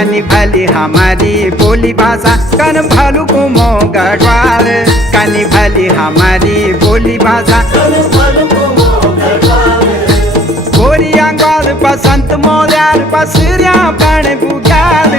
कानी भली हमारी बोली भाषा कन भालू को गढ़वाल। कानी भली हमारी बोली भाषा गोरिया गाल बसंत मोल्याल बसरिया बण बुग्याल।